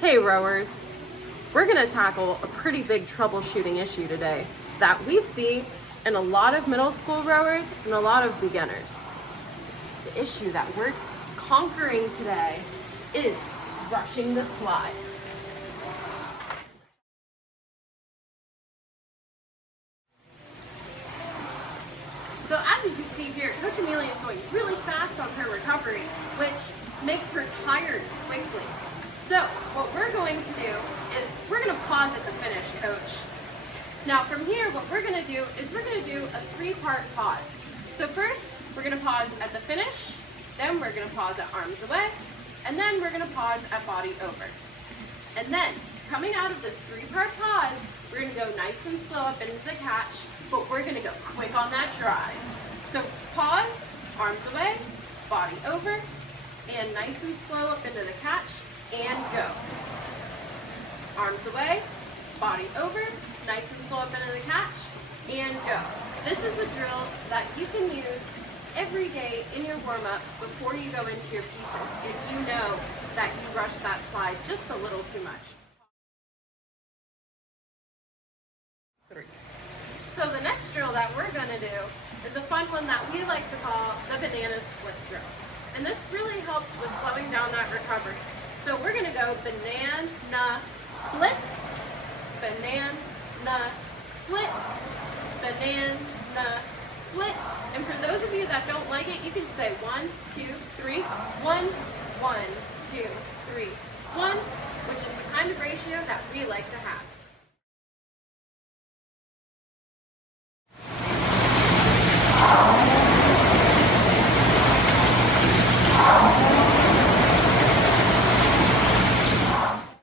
Hey rowers, we're going to tackle a pretty big troubleshooting issue today that we see in a lot of middle school rowers and a lot of beginners. The issue that we're conquering today is rushing the slide. So as you can see here, Coach Emelia is going really fast on her recovery, which makes her tired quickly. So what we're going to do is we're going to pause at the finish, Coach. Now from here, what we're going to do is we're going to do a three-part pause. So first, we're going to pause at the finish, then we're going to pause at arms away, and then we're going to pause at body over. And then, coming out of this three-part pause, we're going to go nice and slow up into the catch, but we're going to go quick on that drive. So pause, arms away, body over, and nice and slow up into the catch, and go. Arms away, body over, nice and slow up into the catch, and go. This is a drill that you can use every day in your warm-up before you go into your pieces if you know that you rush that slide just a little too much. So the next drill that we're going to do is a fun one that we like to call the banana split drill. And this really helps with slowing down that recovery. So we're going to go banana split, banana split, banana split. And for those of you that don't like it, you can say 1, 2, 3, 1, 1, 2, 3, 1, which is the kind of ratio that we like to have.